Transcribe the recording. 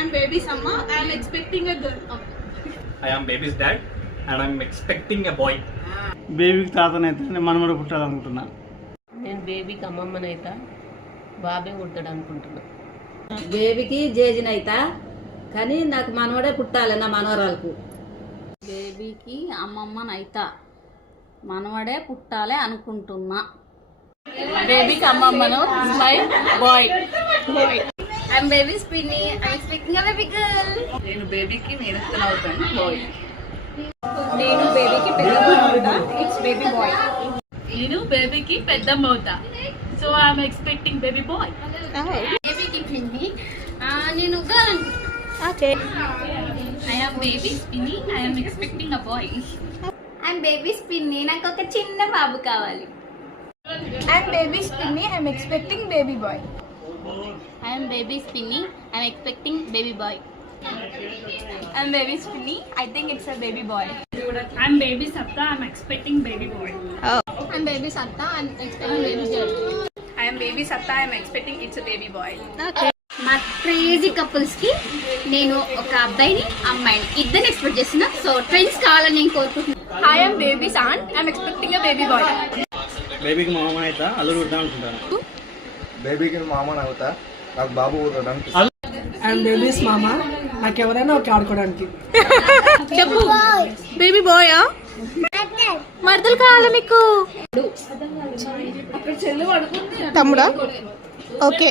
am baby's amma. I am expecting a girl. I am baby's dad and I am expecting a boy. బేబీకి తాతనైతే నేను మనమడ పుట్టాలనుకుంటున్నా. నేను బేబీకి అమ్మమ్మనైతా, బాబే పుట్టాడు అనుకుంటున్నా. బేబీకి జేజినైతా కానీ నాకు మనవడే పుట్టాలి నా మనవరాలకు. బేబీకి అమ్మమ్మనైతా, మనవడే పుట్టాలి అనుకుంటున్నా. Baby's అమ్మమ్మను my boy. I'm baby's Pinny. I'm expecting a baby girl. నేను బేబీకి నేనెత్తన అవుతాను, బాయ్. నేను బేబీకి పెద్దమ్మ అవుతా. It's baby boy. నేను బేబీకి పెద్దమ్మ అవుతా. So I'm expecting baby boy. బేబీకి పిన్ని నేను girl. Okay. I am baby Spinny. I am expecting a boy. I'm baby's Pinny. నాకు ఒక చిన్న బాబు కావాలి. I'm baby's Pinny. I'm expecting baby boy. I am baby's Pinny. I'm expecting baby boy. I'm baby's Pinny. I think it's a baby boy. I'm baby Sapta. I'm expecting baby boy. I'm baby Satta. I'm expecting baby girl. I am baby Satta. I'm expecting it's a baby boy. మా crazy couples కి నేను ఒక అబ్బాయిని అమ్మాయిని ఇద్దరిని expect చేస్తున్నా. So trends కావాలని నేను కోరుకుంటున్నాను. I am baby's aunt. I'm expecting a baby boy. బేబీకి మామ అయితే అల్లుడు పుడతాను అనుకుంటాను. బేబీకి మామని అవుతా, నాకు బాబు పుట్టడానికి. అండ్ బేబీస్ మామ నాకు ఎవరైనా ఒక ఆడుకోవడానికి. చెప్పు బేబీ బాయ్ మర్దలు కావాలి మీకు. తమ్ముడా? ఓకే.